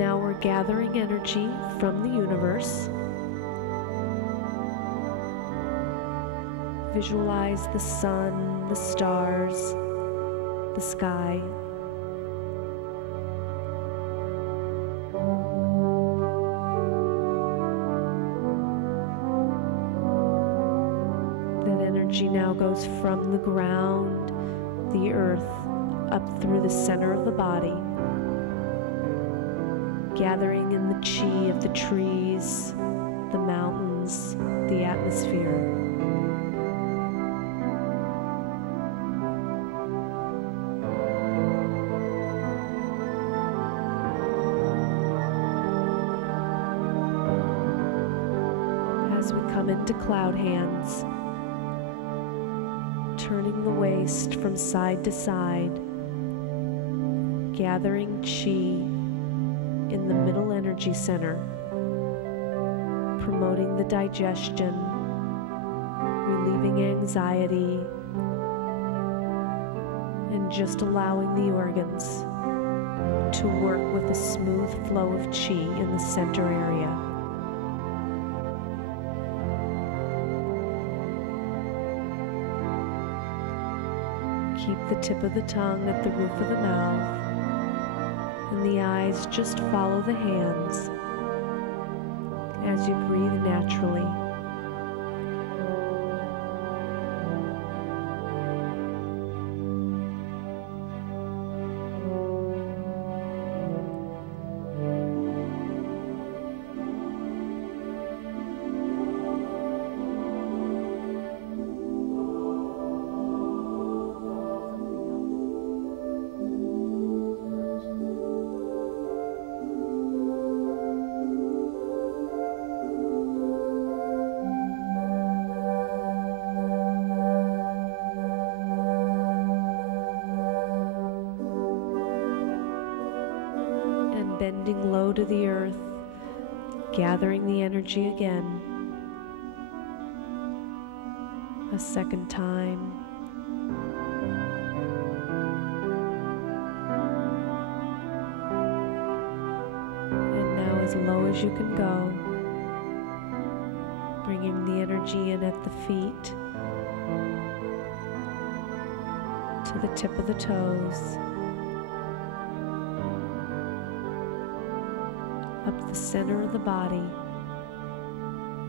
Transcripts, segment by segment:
now we're gathering energy from the universe. Visualize the sun, the stars, the sky. That energy now goes from the ground, the earth, up through the center of the body, gathering in the chi of the trees, the mountains, the atmosphere. As we come into cloud hands, turning the waist from side to side, gathering chi in the middle energy center, promoting the digestion, relieving anxiety, and just allowing the organs to work with a smooth flow of chi in the center area. Keep the tip of the tongue at the roof of the mouth, and the eyes just follow the hands as you breathe naturally. Bending low to the earth, gathering the energy again. A second time. And now as low as you can go, bringing the energy in at the feet, to the tip of the toes, up the center of the body,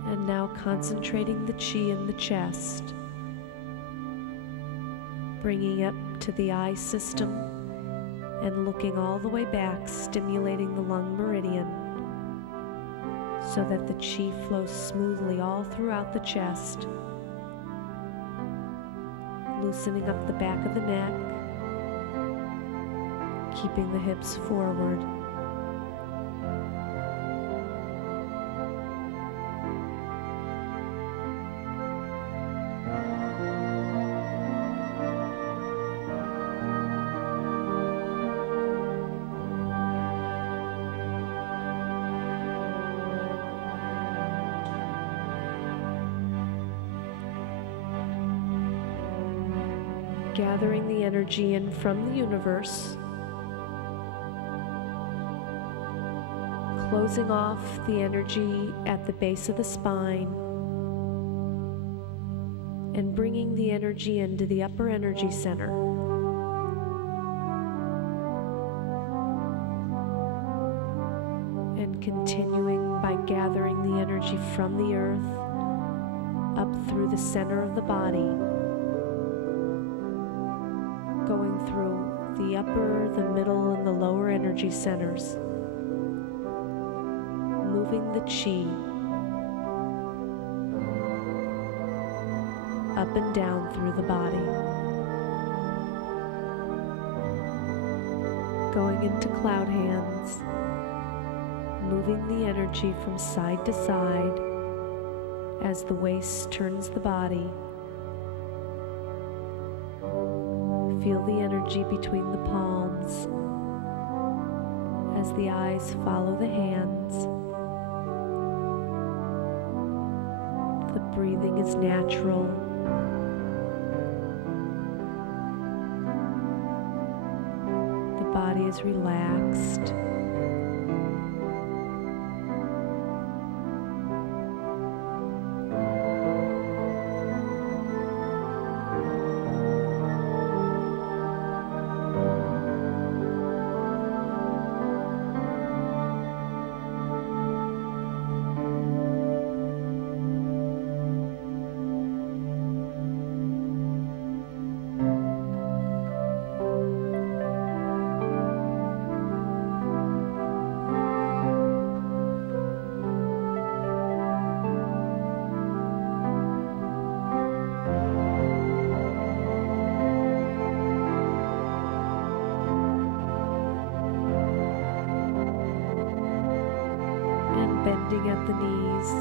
and now concentrating the chi in the chest, bringing up to the eye system and looking all the way back, stimulating the lung meridian so that the chi flows smoothly all throughout the chest, loosening up the back of the neck, keeping the hips forward. Gathering the energy in from the universe, closing off the energy at the base of the spine, and bringing the energy into the upper energy center. And continuing by gathering the energy from the earth up through the center of the body, going through the upper, the middle, and the lower energy centers, moving the chi up and down through the body, going into cloud hands, moving the energy from side to side as the waist turns the body. Feel the energy between the palms as the eyes follow the hands. The breathing is natural. The body is relaxed. bending at the knees.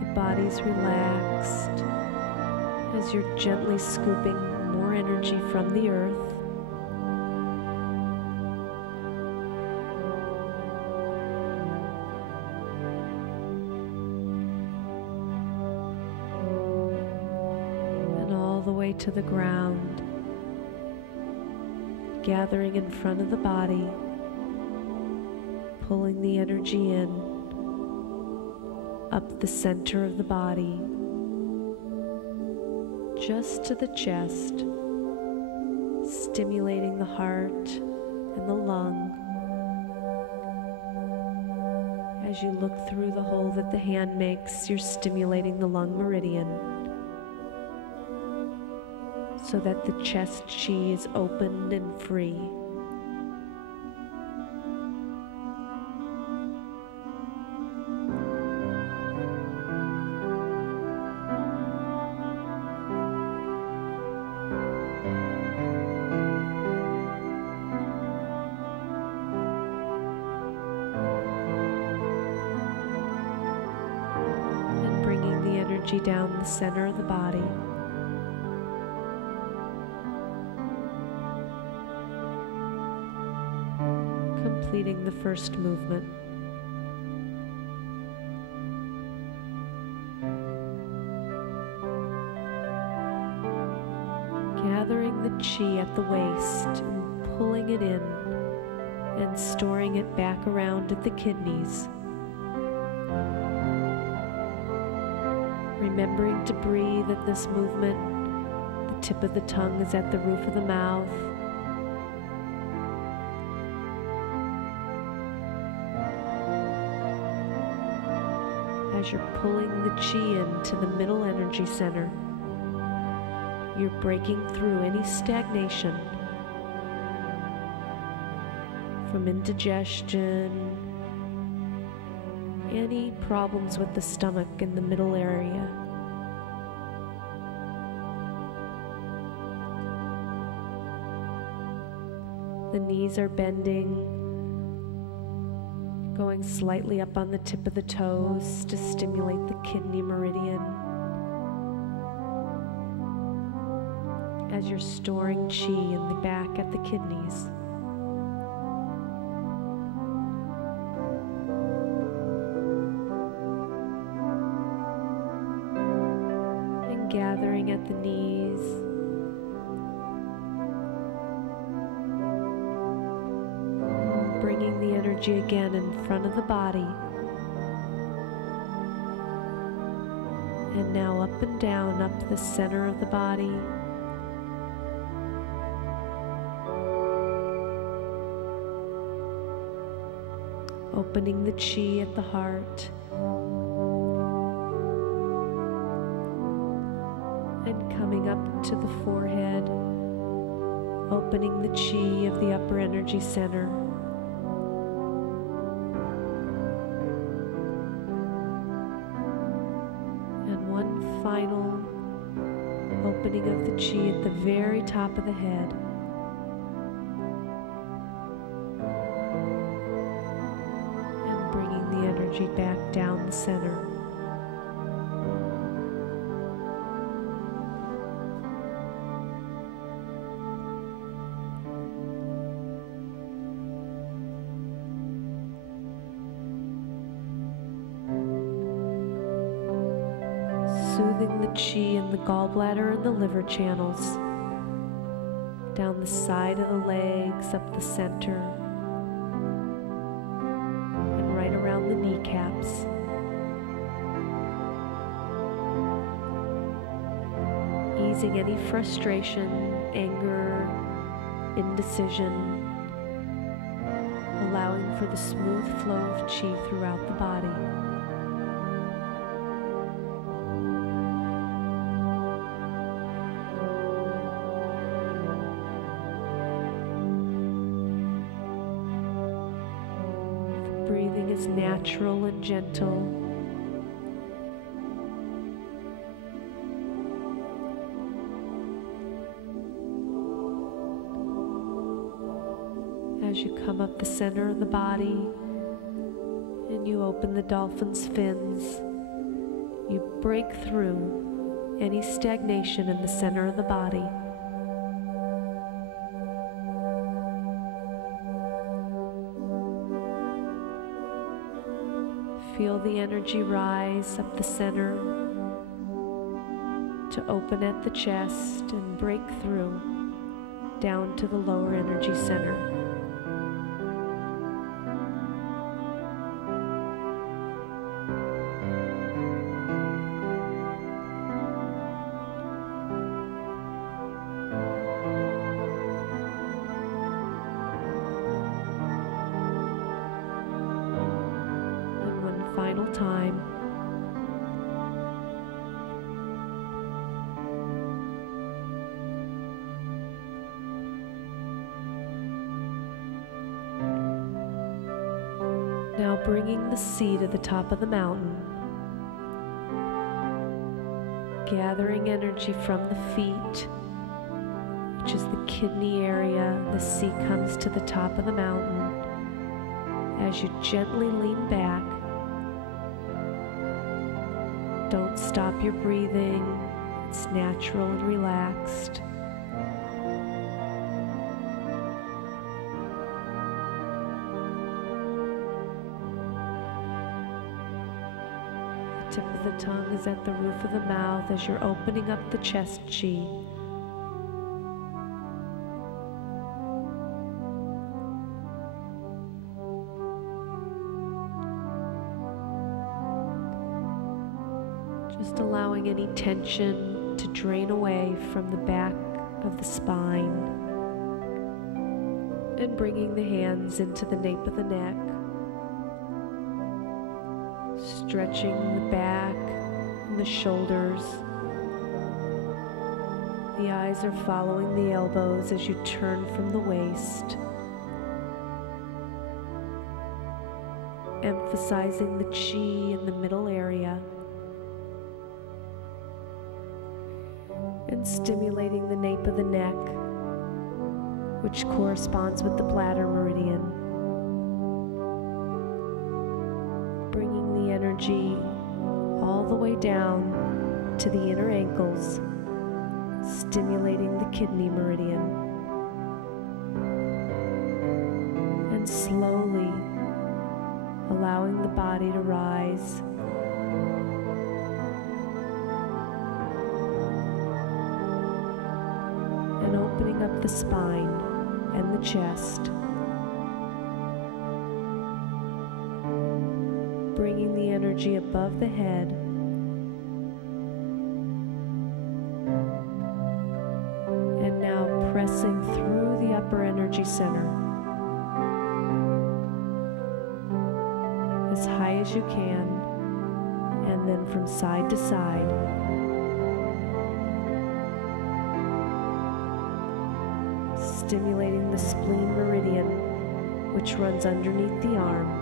The body's relaxed as you're gently scooping more energy from the earth. And all the way to the ground, gathering in front of the body, pulling the energy in, up the center of the body, just to the chest, stimulating the heart and the lung. As you look through the hole that the hand makes, you're stimulating the lung meridian so that the chest chi is open and free. Down the center of the body. Completing the first movement. Gathering the chi at the waist and pulling it in and storing it back around at the kidneys. Remembering to breathe at this movement. The tip of the tongue is at the roof of the mouth. As you're pulling the chi into the middle energy center, you're breaking through any stagnation from indigestion, any problems with the stomach in the middle area. The knees are bending, going slightly up on the tip of the toes to stimulate the kidney meridian. As you're storing chi in the back at the kidneys. Gathering at the knees, bringing the energy again in front of the body, and now up and down, up the center of the body, opening the chi at the heart. Coming up to the forehead, opening the chi of the upper energy center. And one final opening of the chi at the very top of the head. And bringing the energy back down the center. Soothing the chi in the gallbladder and the liver channels, down the side of the legs, up the center, and right around the kneecaps. Easing any frustration, anger, indecision, allowing for the smooth flow of chi throughout the body. Breathing is natural and gentle. As you come up the center of the body and you open the dolphin's fins. You break through any stagnation in the center of the body. Feel the energy rise up the center to open at the chest and break through down to the lower energy center. And one final time. Now bringing the sea to the top of the mountain, gathering energy from the feet, which is the kidney area. The sea comes to the top of the mountain. As you gently lean back, don't stop your breathing. It's natural and relaxed. The tip of the tongue is at the roof of the mouth as you're opening up the chest chi. Just allowing any tension to drain away from the back of the spine, and bringing the hands into the nape of the neck, stretching the back and the shoulders. The eyes are following the elbows as you turn from the waist, emphasizing the chi in the middle area and stimulating the nape of the neck, which corresponds with the bladder meridian. Bringing the energy all the way down to the inner ankles, stimulating the kidney meridian. And slowly allowing the body to rise. And opening up the spine and the chest. Bringing the energy above the head. And now pressing through the upper energy center as high as you can, and then from side to side. Stimulating the spleen meridian, which runs underneath the arm.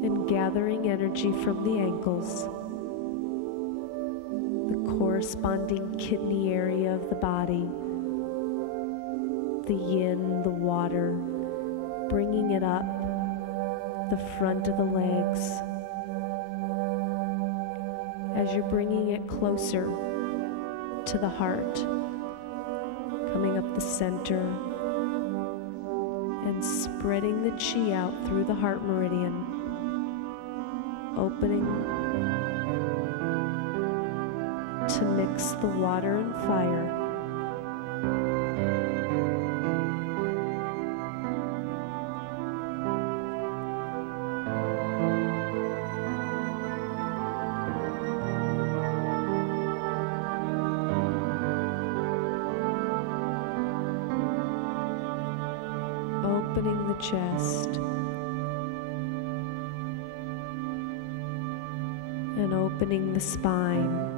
And gathering energy from the ankles, the corresponding kidney area of the body, the yin, the water, bringing it up the front of the legs. As you're bringing it closer to the heart, coming up the center and spreading the chi out through the heart meridian, opening to mix the water and fire. Opening the chest. and opening the spine.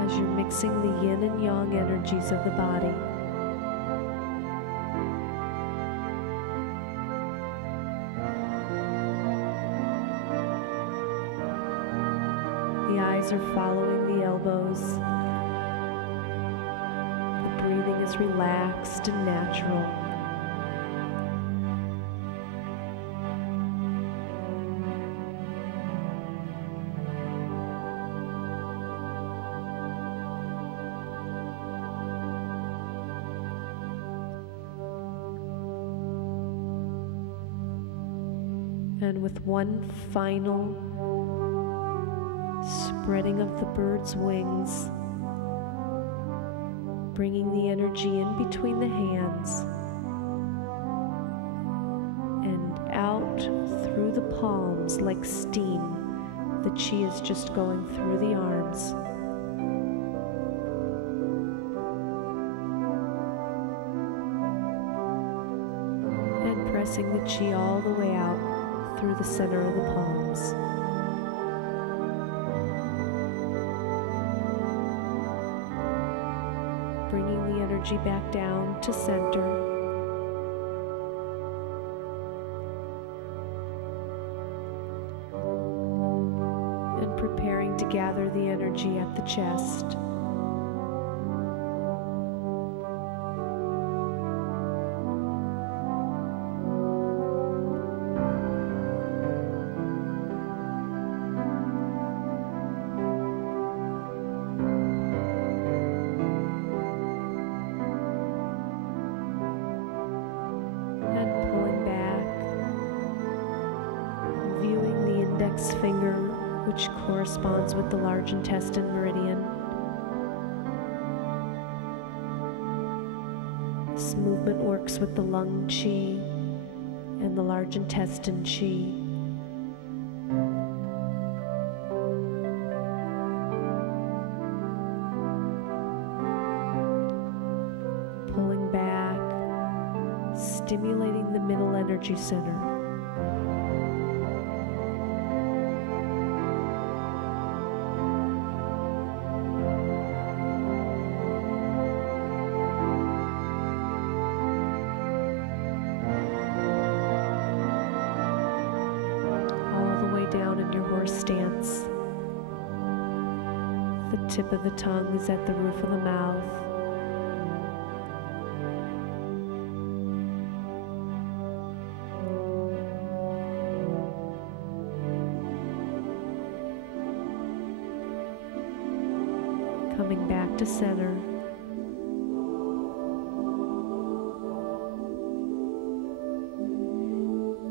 As you're mixing the yin and yang energies of the body, the eyes are following the elbows. The breathing is relaxed and natural. And with one final spreading of the bird's wings, bringing the energy in between the hands and out through the palms like steam. The chi is just going through the arms. And pressing the chi all the way out through the center of the palms. Bringing the energy back down to center. And preparing to gather the energy at the chest. Finger, which corresponds with the large intestine meridian. This movement works with the lung chi and the large intestine chi. Pulling back, stimulating the middle energy center. Down in your horse stance. The tip of the tongue is at the roof of the mouth. Coming back to center.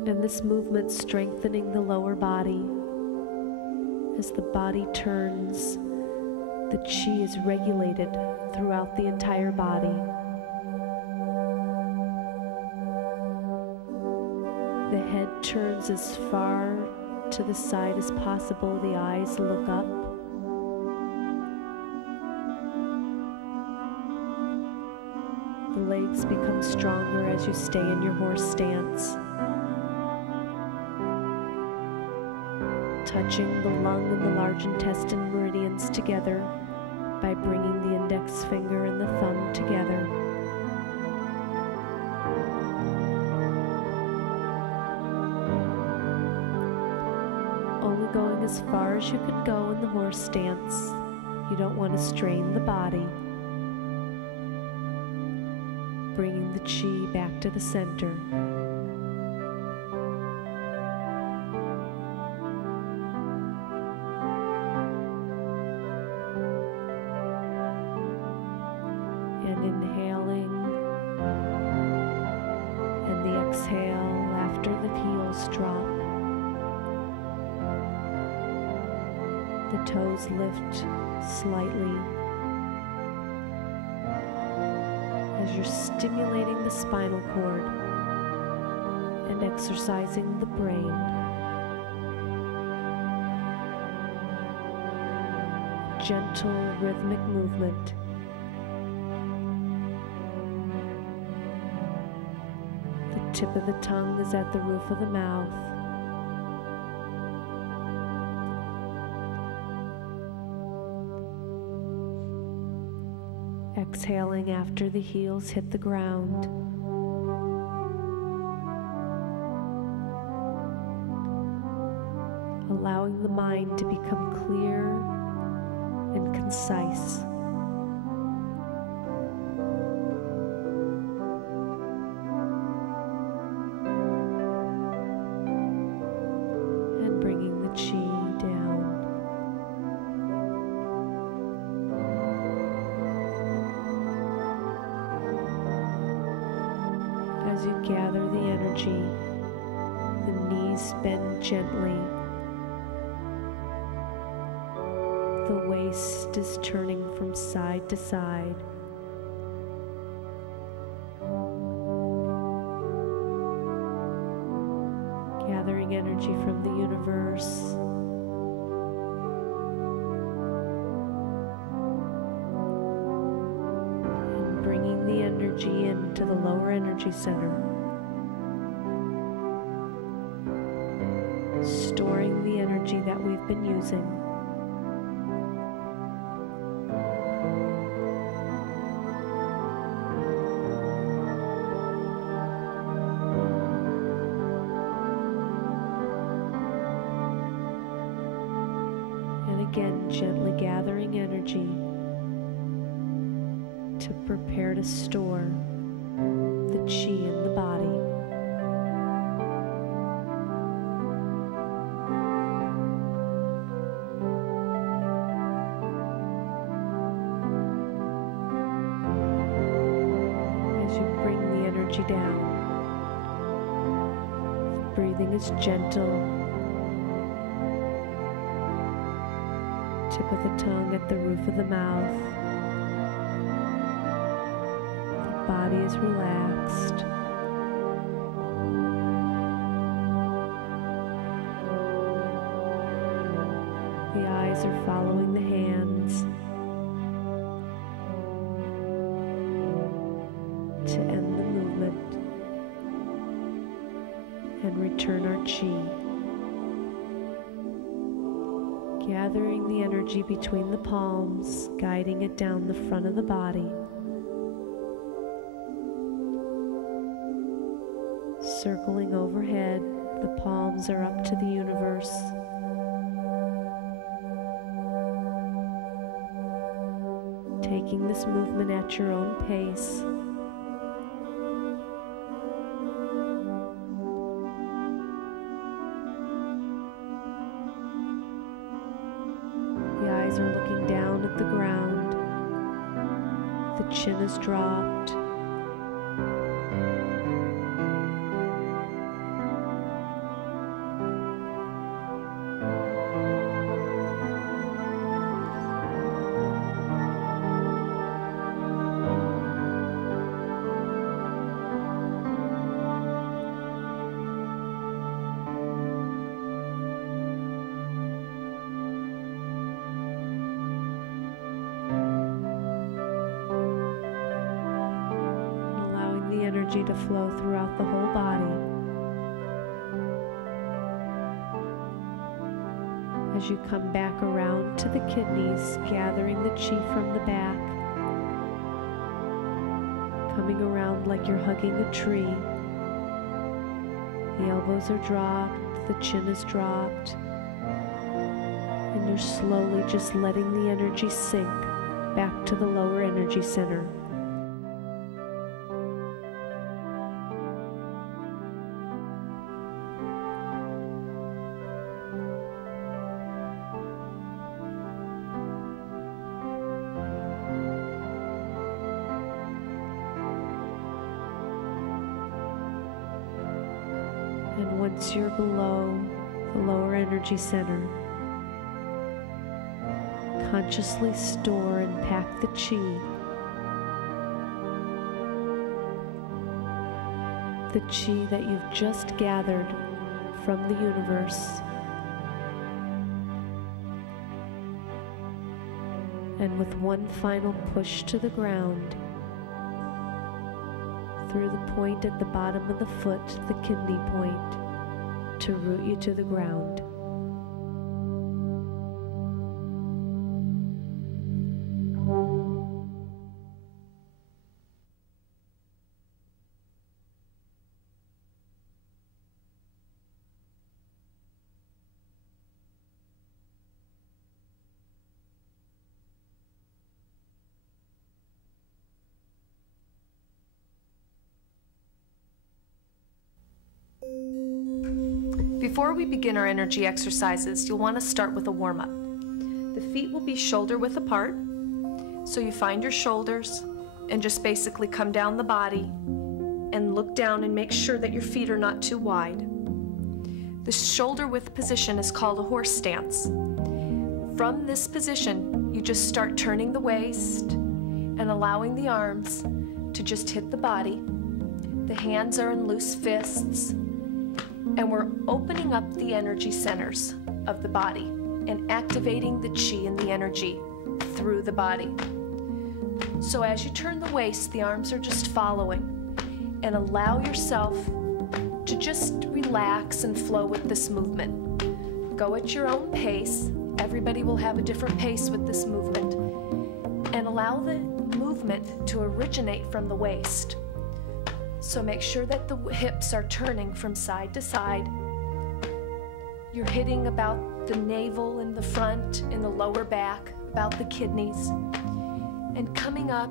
And this movement strengthening the lower body. As the body turns, the chi is regulated throughout the entire body. The head turns as far to the side as possible. The eyes look up. The legs become stronger as you stay in your horse stance. Touching the lung and the large intestine meridians together by bringing the index finger and the thumb together. Only going as far as you can go in the horse stance. You don't want to strain the body. Bringing the chi back to the center. And inhaling, and the exhale after the heels drop. The toes lift slightly as you're stimulating the spinal cord and exercising the brain. gentle rhythmic movement. The tip of the tongue is at the roof of the mouth. Exhaling after the heels hit the ground. Allowing the mind to become clear and concise. And bringing the chi down. As you gather the energy, the knees bend gently. The waist is turning from side to side. Gathering energy from the universe. And bringing the energy into the lower energy center. Storing the energy that we've been using. Again, gently gathering energy to prepare to store the chi in the body. As you bring the energy down, breathing is gentle. Tip of the tongue at the roof of the mouth. The body is relaxed. The eyes are following the hands to end the movement and return our chi. Gathering the energy between the palms, guiding it down the front of the body. Circling overhead, the palms are up to the universe. Taking this movement at your own pace. Are looking down at the ground. The chin is dropped. Energy to flow throughout the whole body. As you come back around to the kidneys, gathering the chi from the back, coming around like you're hugging a tree. The elbows are dropped, the chin is dropped, and you're slowly just letting the energy sink back to the lower energy center. And once you're below the lower energy center, consciously store and pack the chi. The chi that you've just gathered from the universe. And with one final push to the ground, through the point at the bottom of the foot, the kidney point, to root you to the ground. Before we begin our energy exercises, you'll want to start with a warm-up. The feet will be shoulder width apart, so you find your shoulders and just basically come down the body and look down and make sure that your feet are not too wide. The shoulder width position is called a horse stance. From this position, you just start turning the waist and allowing the arms to just hit the body. The hands are in loose fists. And we're opening up the energy centers of the body and activating the chi and the energy through the body. So as you turn the waist, the arms are just following, and allow yourself to just relax and flow with this movement. Go at your own pace. Everybody will have a different pace with this movement. And allow the movement to originate from the waist. So make sure that the hips are turning from side to side. You're hitting about the navel in the front, in the lower back, about the kidneys, and coming up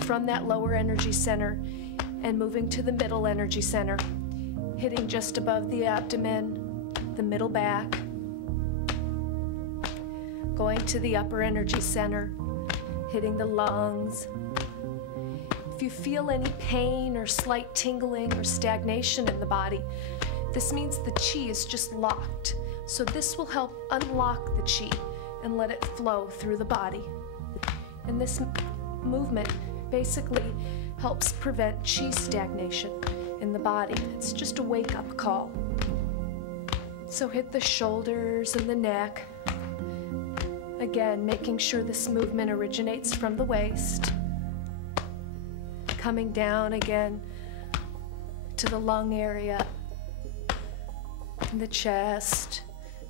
from that lower energy center and moving to the middle energy center, hitting just above the abdomen, the middle back, going to the upper energy center, hitting the lungs. If you feel any pain or slight tingling or stagnation in the body, this means the chi is just locked. So this will help unlock the chi and let it flow through the body. And this movement basically helps prevent chi stagnation in the body. It's just a wake-up call. So hit the shoulders and the neck. Again, making sure this movement originates from the waist. Coming down again to the lung area, the chest,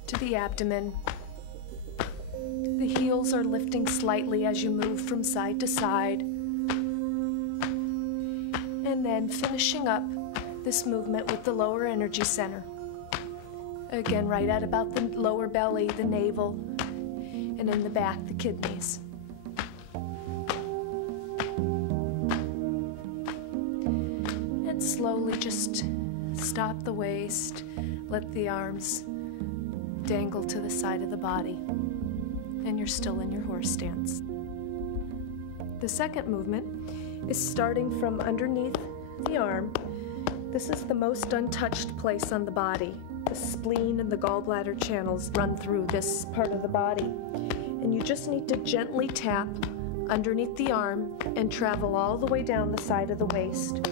to the abdomen. The heels are lifting slightly as you move from side to side. And then finishing up this movement with the lower energy center. Again, right at about the lower belly, the navel, and in the back, the kidneys. Slowly just stop the waist, let the arms dangle to the side of the body, and you're still in your horse stance. The second movement is starting from underneath the arm. This is the most untouched place on the body. The spleen and the gallbladder channels run through this part of the body, and you just need to gently tap underneath the arm and travel all the way down the side of the waist,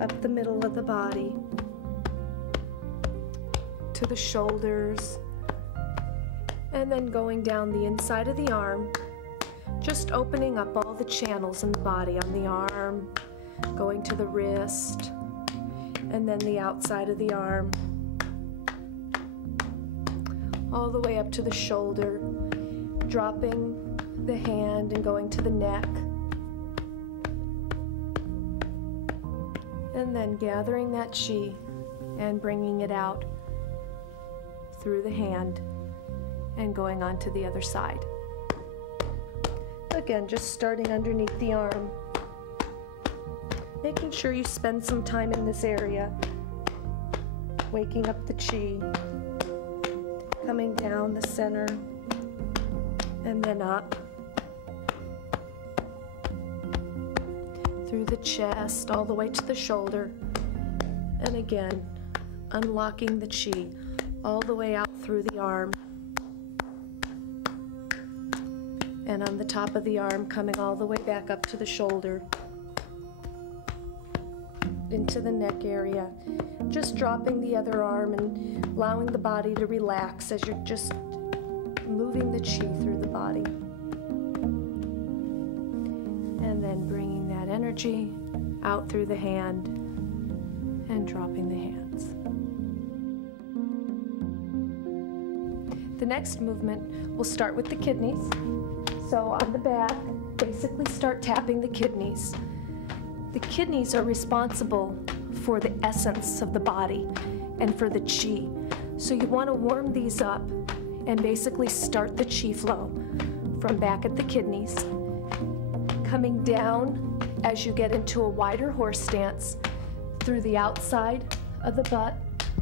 up the middle of the body, to the shoulders, and then going down the inside of the arm, just opening up all the channels in the body on the arm, going to the wrist, and then the outside of the arm, all the way up to the shoulder, dropping the hand and going to the neck, and then gathering that chi and bringing it out through the hand and going on to the other side. Again, just starting underneath the arm, making sure you spend some time in this area, waking up the chi, coming down the center, and then up, through the chest, all the way to the shoulder, and again, unlocking the chi all the way out through the arm, and on the top of the arm, coming all the way back up to the shoulder, into the neck area, just dropping the other arm and allowing the body to relax as you're just moving the chi through the body. And then bringing that energy out through the hand and dropping the hands. The next movement, we'll start with the kidneys. So on the back, basically start tapping the kidneys. The kidneys are responsible for the essence of the body and for the chi. So you want to warm these up and basically start the chi flow from back at the kidneys, coming down as you get into a wider horse stance through the outside of the butt,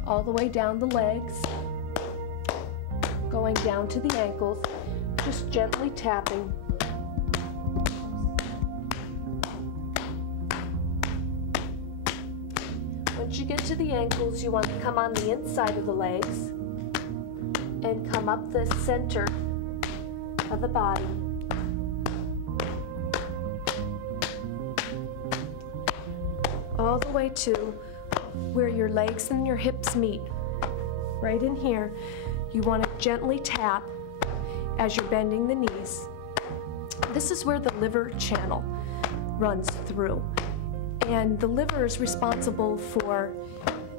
all the way down the legs, going down to the ankles, just gently tapping. Once you get to the ankles, you want to come on the inside of the legs and come up the center of the body. All the way to where your legs and your hips meet. Right in here, you want to gently tap as you're bending the knees. This is where the liver channel runs through. And the liver is responsible for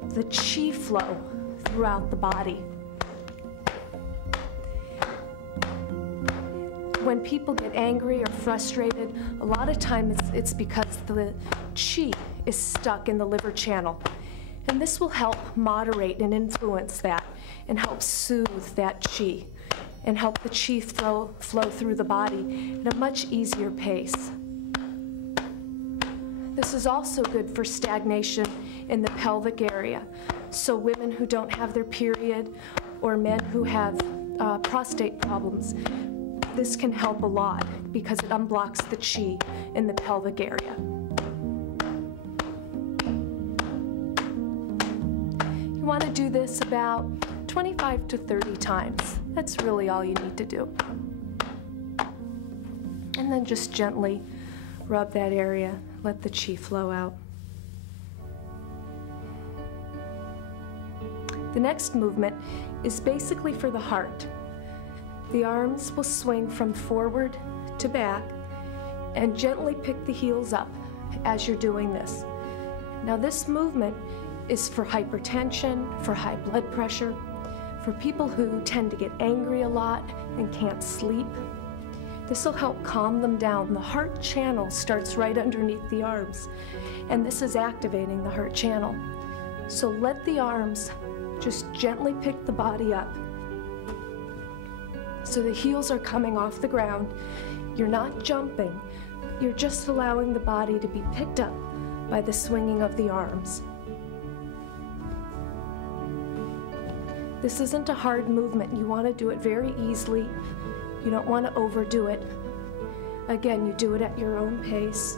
the chi flow throughout the body. When people get angry or frustrated, a lot of times it's because the chi is stuck in the liver channel. And this will help moderate and influence that and help soothe that chi and help the chi flow through the body at a much easier pace. This is also good for stagnation in the pelvic area. So women who don't have their period or men who have prostate problems, this can help a lot because it unblocks the chi in the pelvic area. You want to do this about 25 to 30 times. That's really all you need to do. And then just gently rub that area, let the chi flow out. The next movement is basically for the heart. The arms will swing from forward to back and gently pick the heels up as you're doing this. Now this movement is for hypertension, for high blood pressure, for people who tend to get angry a lot and can't sleep. This will help calm them down. The heart channel starts right underneath the arms, and this is activating the heart channel. So let the arms just gently pick the body up. So the heels are coming off the ground. You're not jumping. You're just allowing the body to be picked up by the swinging of the arms. This isn't a hard movement. You want to do it very easily. You don't want to overdo it. Again, you do it at your own pace.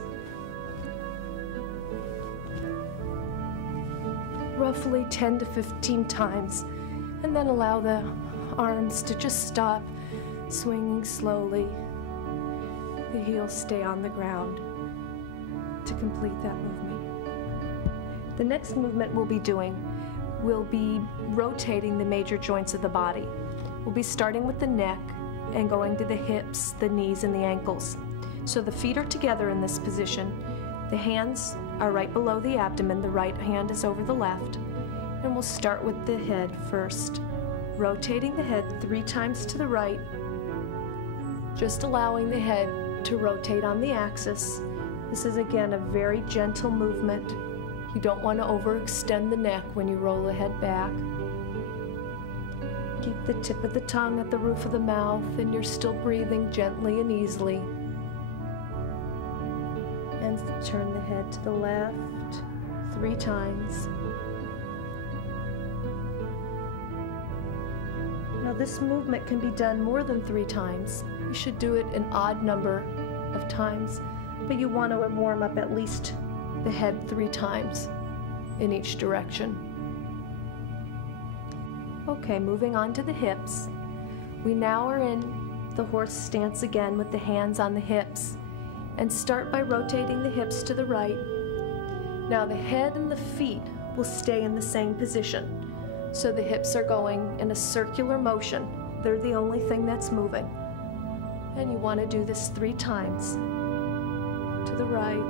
Roughly 10 to 15 times, and then allow the arms to just stop swinging slowly. The heels stay on the ground to complete that movement. The next movement we'll be doing will be rotating the major joints of the body. We'll be starting with the neck and going to the hips, the knees, and the ankles. So the feet are together in this position. The hands are right below the abdomen. The right hand is over the left. And we'll start with the head first. Rotating the head 3 times to the right, just allowing the head to rotate on the axis. This is again a very gentle movement. You don't want to overextend the neck when you roll the head back. Keep the tip of the tongue at the roof of the mouth, and you're still breathing gently and easily. And turn the head to the left 3 times. Now this movement can be done more than 3 times. You should do it an odd number of times, but you want to warm up at least the head 3 times in each direction. Okay, moving on to the hips. We now are in the horse stance again with the hands on the hips, and start by rotating the hips to the right. Now the head and the feet will stay in the same position. So the hips are going in a circular motion. They're the only thing that's moving. And you want to do this 3 times to to the right,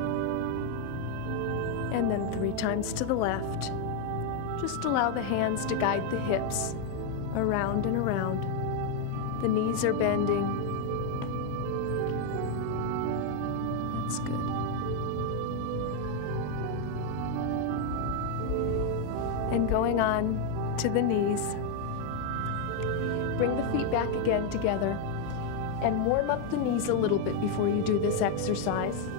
and then 3 times to the left. Just allow the hands to guide the hips around and around. The knees are bending. That's good. And going on to the knees. Bring the feet back again together and warm up the knees a little bit before you do this exercise.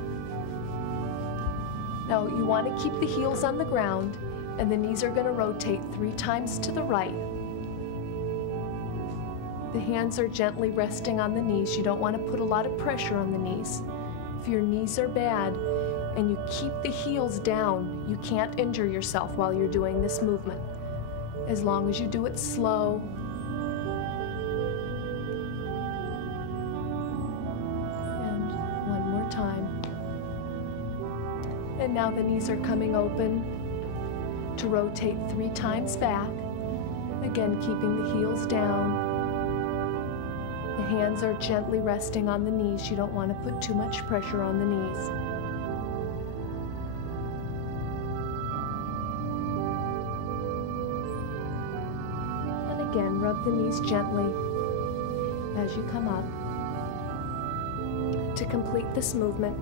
Now you want to keep the heels on the ground, and the knees are going to rotate 3 times to the right. The hands are gently resting on the knees. You don't want to put a lot of pressure on the knees. If your knees are bad and you keep the heels down, you can't injure yourself while you're doing this movement, as long as you do it slow. And one more time. And now the knees are coming open to rotate 3 times back, again keeping the heels down. The hands are gently resting on the knees. You don't want to put too much pressure on the knees. And again, rub the knees gently as you come up to complete this movement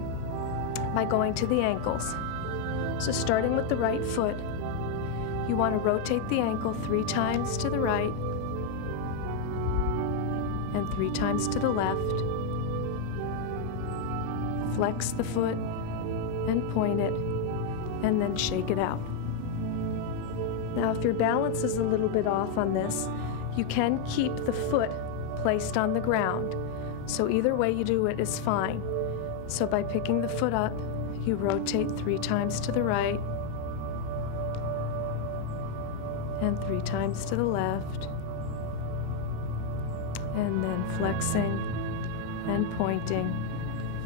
by going to the ankles. So starting with the right foot, you want to rotate the ankle 3 times to the right and 3 times to the left. Flex the foot and point it, and then shake it out. Now, if your balance is a little bit off on this, you can keep the foot placed on the ground. So either way you do it is fine. So by picking the foot up, you rotate 3 times to the right and 3 times to the left, and then flexing and pointing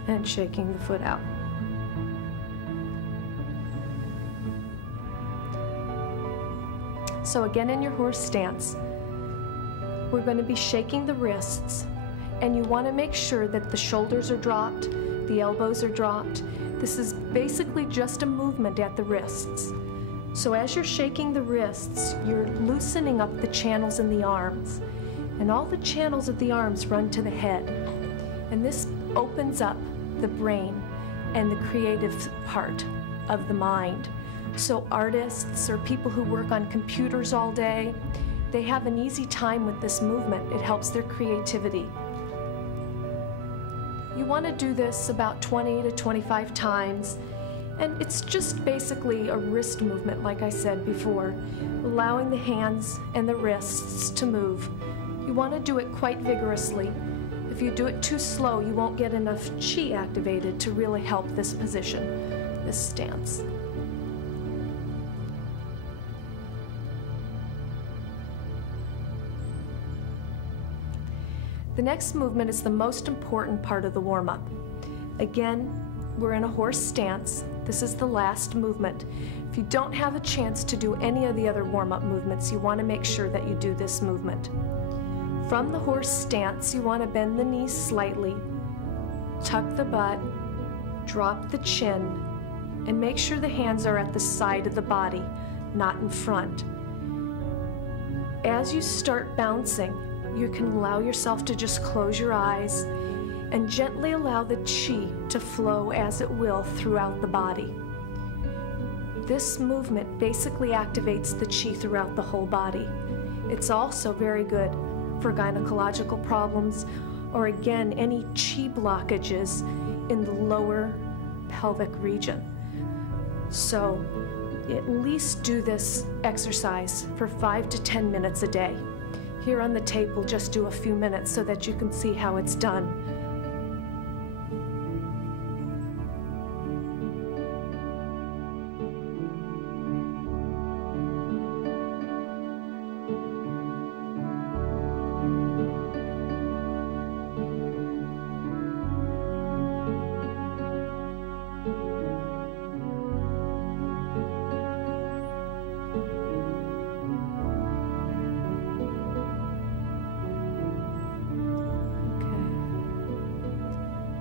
and shaking the foot out. So again, in your horse stance, we're going to be shaking the wrists, and you want to make sure that the shoulders are dropped, the elbows are dropped. This is basically just a movement at the wrists. So as you're shaking the wrists, you're loosening up the channels in the arms. And all the channels of the arms run to the head. And this opens up the brain and the creative part of the mind. So artists or people who work on computers all day, they have an easy time with this movement. It helps their creativity. You want to do this about 20 to 25 times. And it's just basically a wrist movement, like I said before, allowing the hands and the wrists to move. You want to do it quite vigorously. If you do it too slow, you won't get enough chi activated to really help this position, this stance. The next movement is the most important part of the warm-up. Again, we're in a horse stance. This is the last movement. If you don't have a chance to do any of the other warm-up movements, you want to make sure that you do this movement. From the horse stance, you want to bend the knees slightly, tuck the butt, drop the chin, and make sure the hands are at the side of the body, not in front. As you start bouncing, you can allow yourself to just close your eyes and gently allow the chi to flow as it will throughout the body. This movement basically activates the chi throughout the whole body. It's also very good for gynecological problems, or again, any chi blockages in the lower pelvic region. So at least do this exercise for 5 to 10 minutes a day. Here on the tape, we'll just do a few minutes so that you can see how it's done.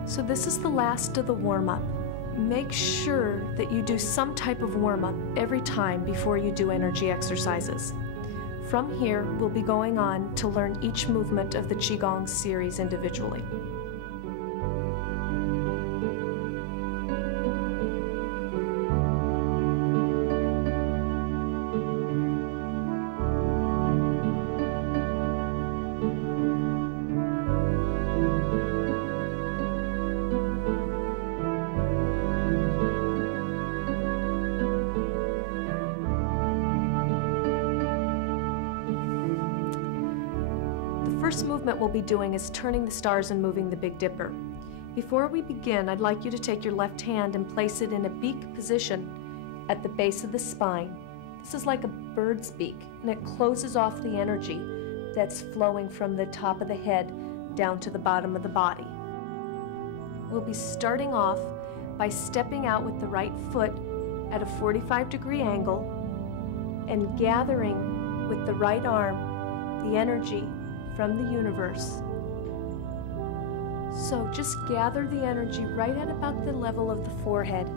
So this is the last of the warm-up. make sure that you do some type of warm-up every time before you do energy exercises. From here, we'll be going on to learn each movement of the Qigong series individually. The first movement we'll be doing is turning the stars and moving the Big Dipper. Before we begin, I'd like you to take your left hand and place it in a beak position at the base of the spine. This is like a bird's beak, and it closes off the energy that's flowing from the top of the head down to the bottom of the body. We'll be starting off by stepping out with the right foot at a 45-degree angle and gathering with the right arm the energy from the universe. So just gather the energy right at about the level of the forehead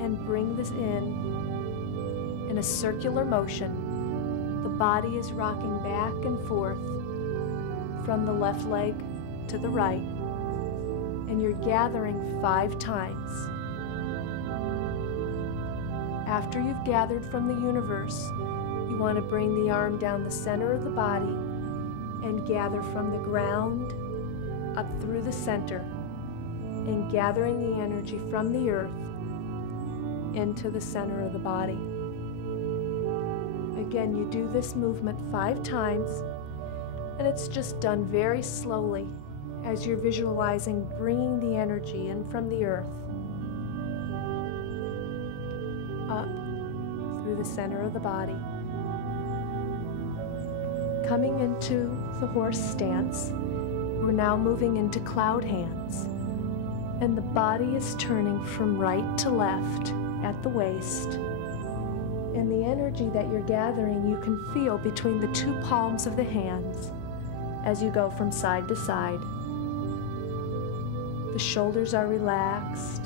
and bring this in a circular motion. The body is rocking back and forth from the left leg to the right, and you're gathering 5 times. After you've gathered from the universe, you want to bring the arm down the center of the body and gather from the ground up through the center, and gathering the energy from the earth into the center of the body. Again, you do this movement 5 times, and it's just done very slowly as you're visualizing bringing the energy in from the earth up through the center of the body. Coming into the horse stance, we're now moving into cloud hands, and the body is turning from right to left at the waist. And the energy that you're gathering you can feel between the 2 palms of the hands as you go from side to side. The shoulders are relaxed,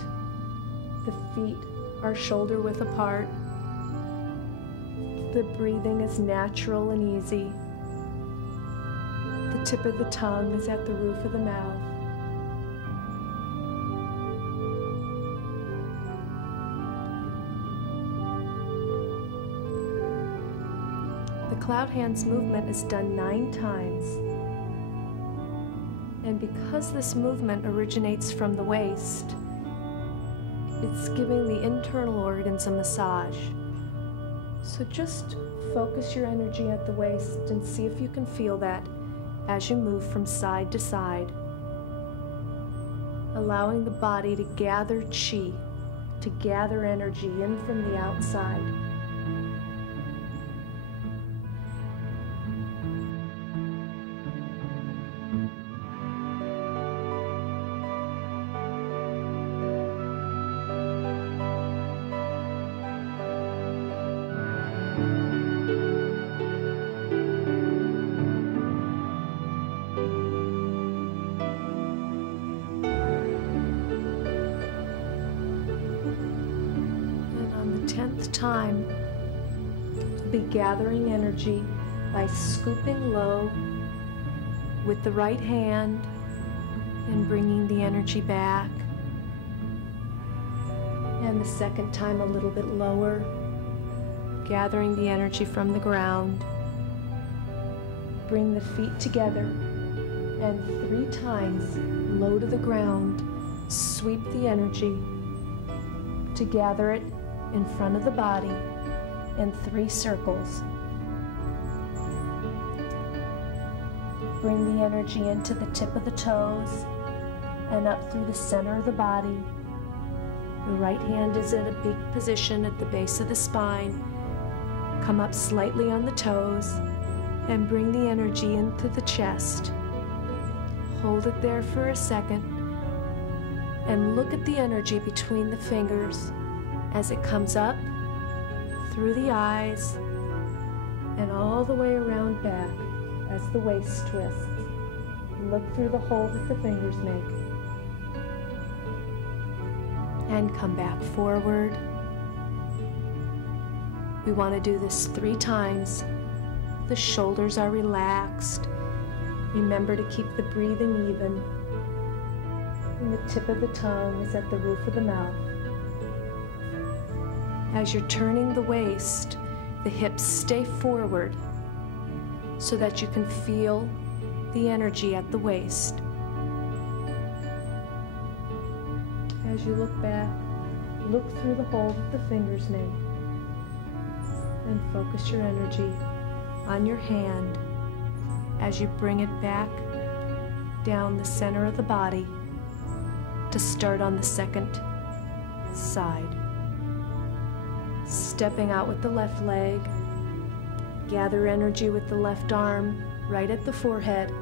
the feet are shoulder width apart, the breathing is natural and easy. The tip of the tongue is at the roof of the mouth. The cloud hands movement is done 9 times. And because this movement originates from the waist, it's giving the internal organs a massage. So just focus your energy at the waist and see if you can feel that as you move from side to side, allowing the body to gather chi, to gather energy in from the outside. Time to be gathering energy by scooping low with the right hand and bringing the energy back, and the second time a little bit lower, gathering the energy from the ground. Bring the feet together and 3 times low to the ground, sweep the energy to gather it in front of the body in 3 circles. Bring the energy into the tip of the toes and up through the center of the body. The right hand is in a beak position at the base of the spine. Come up slightly on the toes and bring the energy into the chest. Hold it there for a second and look at the energy between the fingers as it comes up through the eyes and all the way around back as the waist twists. Look through the hole that the fingers make. and come back forward. We want to do this 3 times. The shoulders are relaxed. Remember to keep the breathing even. And the tip of the tongue is at the roof of the mouth. As you're turning the waist, the hips stay forward so that you can feel the energy at the waist. As you look back, look through the hole that the fingers make and focus your energy on your hand as you bring it back down the center of the body to start on the second side. Stepping out with the left leg, gather energy with the left arm right at the forehead,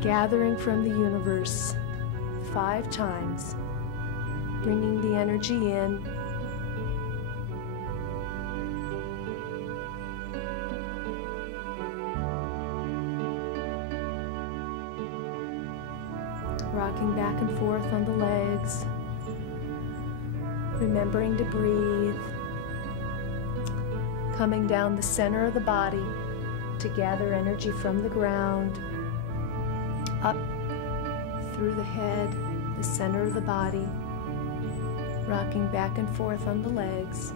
gathering from the universe 5 times, bringing the energy in, rocking back and forth on the legs, remembering to breathe, coming down the center of the body to gather energy from the ground, up through the head, the center of the body, rocking back and forth on the legs.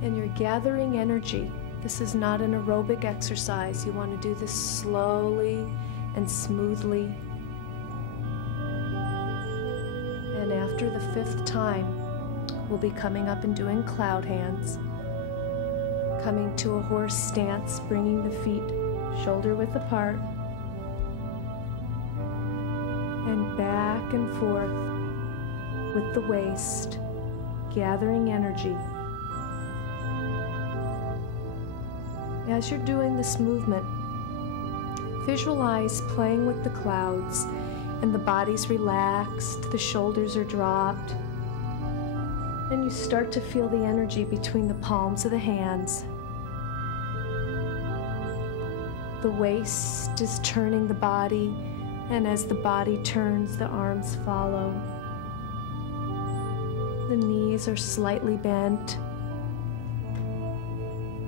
And you're gathering energy. This is not an aerobic exercise. You want to do this slowly and smoothly. And after the 5th time, we'll be coming up and doing cloud hands. Coming to a horse stance, bringing the feet shoulder width apart. And back and forth with the waist, gathering energy. As you're doing this movement, visualize playing with the clouds and the body's relaxed, the shoulders are dropped, and you start to feel the energy between the palms of the hands. The waist is turning the body, and as the body turns, the arms follow. The knees are slightly bent,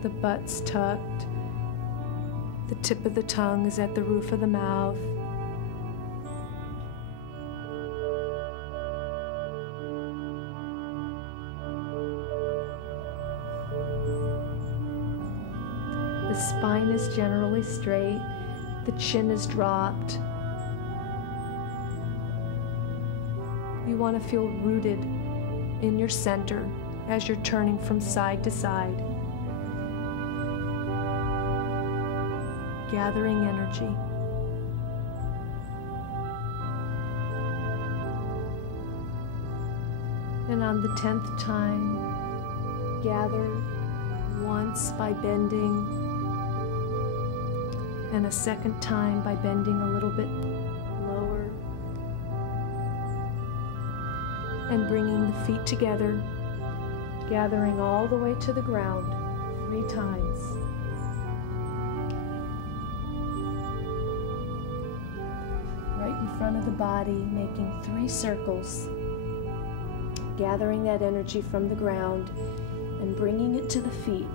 the butt's tucked, the tip of the tongue is at the roof of the mouth. The spine is generally straight, the chin is dropped. You want to feel rooted in your center as you're turning from side to side. Gathering energy. And on the 10th time, gather once by bending, and a second time by bending a little bit lower, and bringing the feet together, gathering all the way to the ground 3 times. Right in front of the body, making 3 circles, gathering that energy from the ground and bringing it to the feet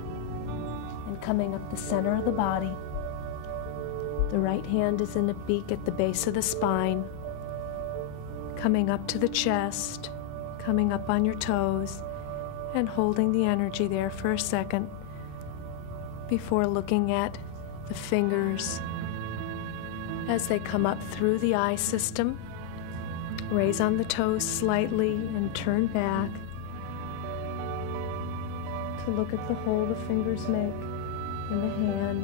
and coming up the center of the body. The right hand is in a beak at the base of the spine, coming up to the chest, coming up on your toes, and holding the energy there for a second before looking at the fingers as they come up through the eye system. Raise on the toes slightly and turn back to look at the hole the fingers make in the hand.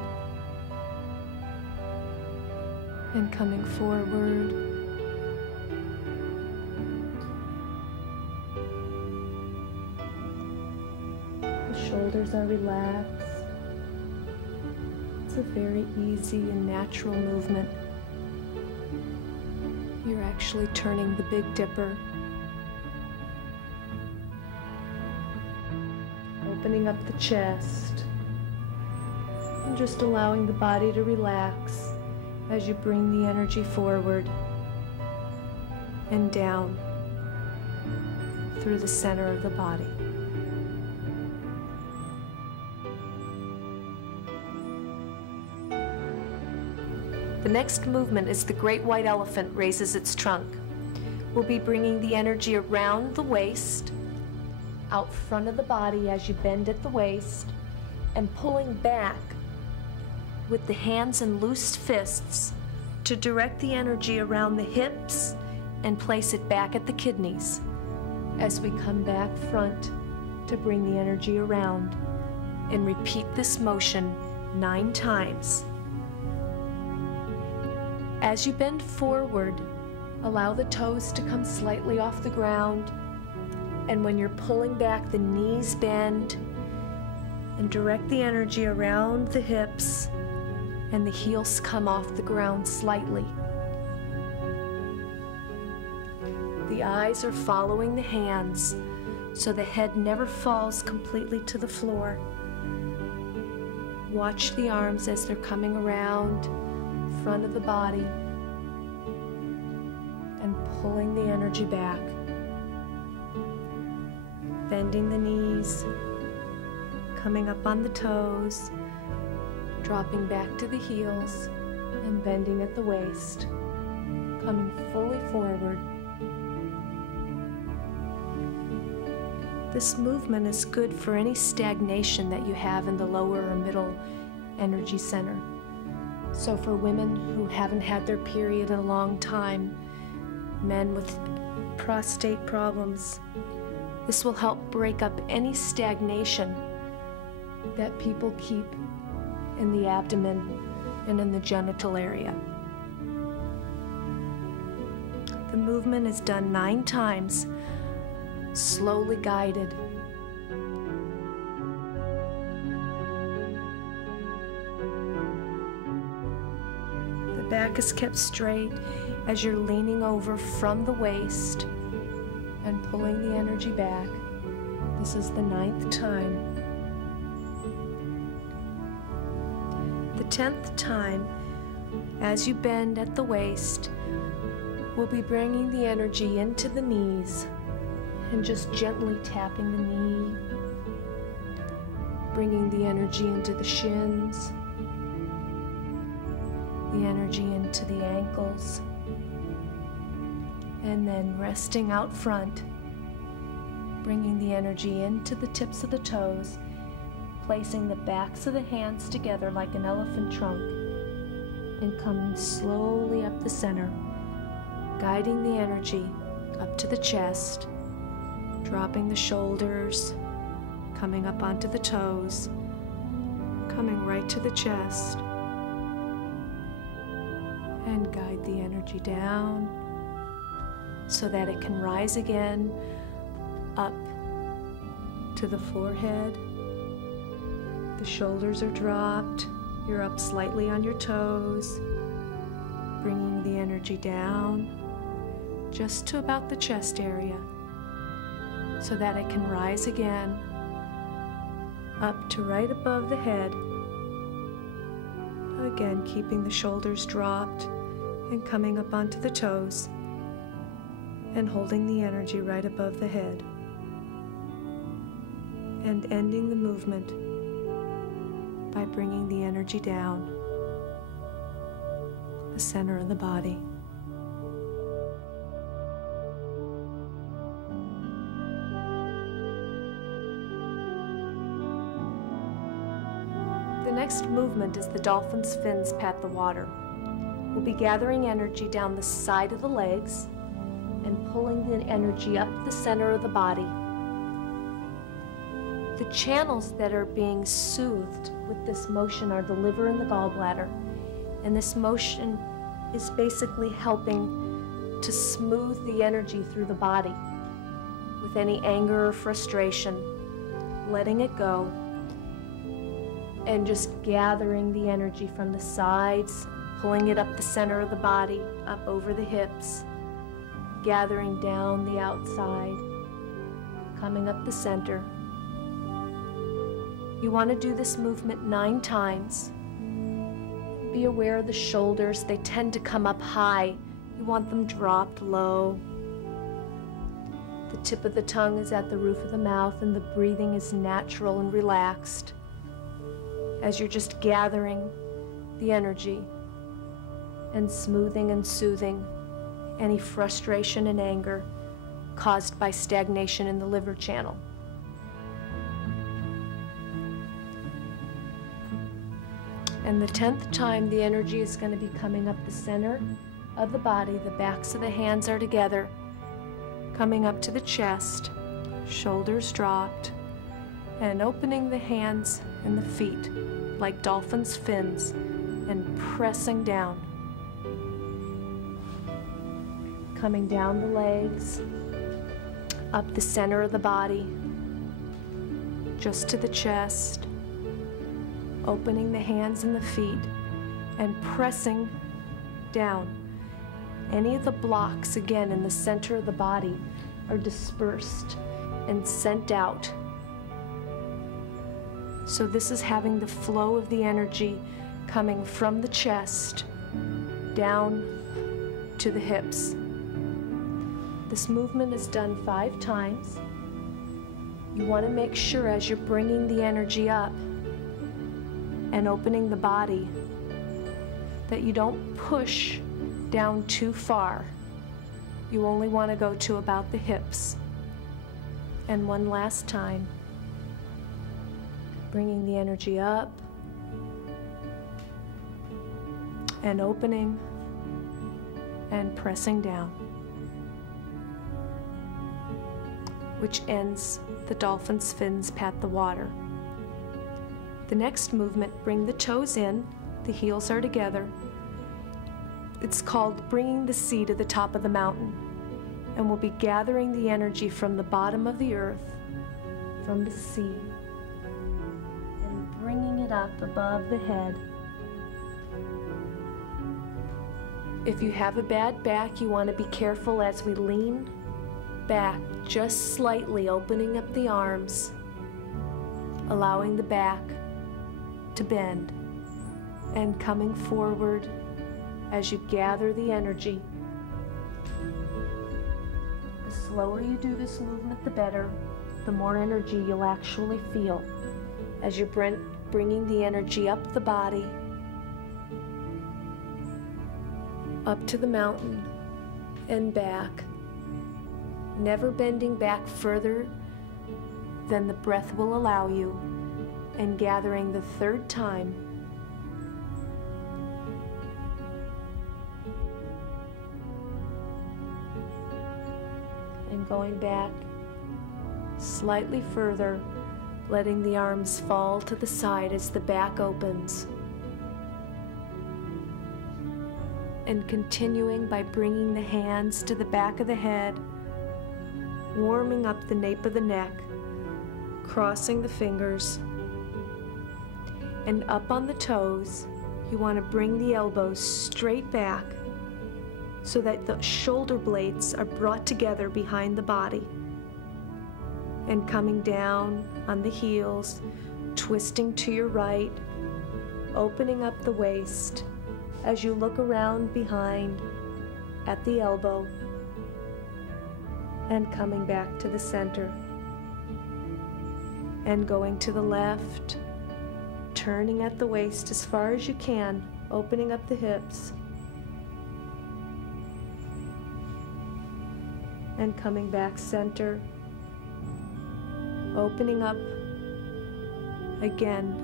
And coming forward, the shoulders are relaxed. It's a very easy and natural movement. You're actually turning the Big Dipper, opening up the chest, and just allowing the body to relax as you bring the energy forward and down through the center of the body. The next movement is the great white elephant raises its trunk. We'll be bringing the energy around the waist, out front of the body as you bend at the waist, and pulling back with the hands and loose fists to direct the energy around the hips and place it back at the kidneys as we come back front to bring the energy around, and repeat this motion 9 times. As you bend forward, allow the toes to come slightly off the ground, and when you're pulling back, the knees bend, and direct the energy around the hips, and the heels come off the ground slightly. The eyes are following the hands, so the head never falls completely to the floor. Watch the arms as they're coming around front of the body and pulling the energy back. Bending the knees, coming up on the toes, dropping back to the heels, and bending at the waist, coming fully forward. This movement is good for any stagnation that you have in the lower or middle energy center. So for women who haven't had their period in a long time, men with prostate problems, this will help break up any stagnation that people keep in the abdomen and in the genital area. The movement is done 9 times, slowly guided. The back is kept straight as you're leaning over from the waist and pulling the energy back. This is the 9th time. The 10th time, as you bend at the waist, we'll be bringing the energy into the knees and just gently tapping the knee, bringing the energy into the shins, the energy into the ankles, and then resting out front, bringing the energy into the tips of the toes, placing the backs of the hands together like an elephant trunk, and coming slowly up the center, guiding the energy up to the chest, dropping the shoulders, coming up onto the toes, coming right to the chest, and guide the energy down so that it can rise again up to the forehead. The shoulders are dropped, you're up slightly on your toes, bringing the energy down just to about the chest area so that it can rise again up to right above the head. Again, keeping the shoulders dropped and coming up onto the toes and holding the energy right above the head, and ending the movement by bringing the energy down the center of the body. The next movement is the dolphin's fins pat the water. We'll be gathering energy down the side of the legs and pulling the energy up the center of the body. The channels that are being soothed with this motion are the liver and the gallbladder, and this motion is basically helping to smooth the energy through the body with any anger or frustration, letting it go, and just gathering the energy from the sides, pulling it up the center of the body, up over the hips, gathering down the outside, coming up the center. You want to do this movement 9 times. Be aware of the shoulders. They tend to come up high. You want them dropped low. The tip of the tongue is at the roof of the mouth, and the breathing is natural and relaxed as you're just gathering the energy and smoothing and soothing any frustration and anger caused by stagnation in the liver channel. And the 10th time, the energy is going to be coming up the center of the body. The backs of the hands are together, coming up to the chest, shoulders dropped, and opening the hands and the feet like dolphin's fins and pressing down. Coming down the legs, up the center of the body, just to the chest, opening the hands and the feet and pressing down. Any of the blocks, again, in the center of the body are dispersed and sent out. So this is having the flow of the energy coming from the chest down to the hips. This movement is done 5 times. You want to make sure as you're bringing the energy up and opening the body that you don't push down too far. You only want to go to about the hips. And one last time, bringing the energy up and opening and pressing down, which ends the dolphin's fins pat the water. The next movement, bring the toes in, the heels are together. It's called bringing the sea to the top of the mountain, and we'll be gathering the energy from the bottom of the earth, from the sea, and bringing it up above the head. If you have a bad back, you want to be careful as we lean back, just slightly opening up the arms, allowing the back to bend, and coming forward as you gather the energy. The slower you do this movement, the better. The more energy you'll actually feel as you're bringing the energy up the body, up to the mountain and back, never bending back further than the breath will allow you, and gathering the 3rd time. And going back slightly further, letting the arms fall to the side as the back opens. And continuing by bringing the hands to the back of the head, warming up the nape of the neck, crossing the fingers, and up on the toes. You want to bring the elbows straight back so that the shoulder blades are brought together behind the body, and coming down on the heels, twisting to your right, opening up the waist as you look around behind at the elbow, and coming back to the center, and going to the left, turning at the waist as far as you can, opening up the hips, and coming back center, opening up again,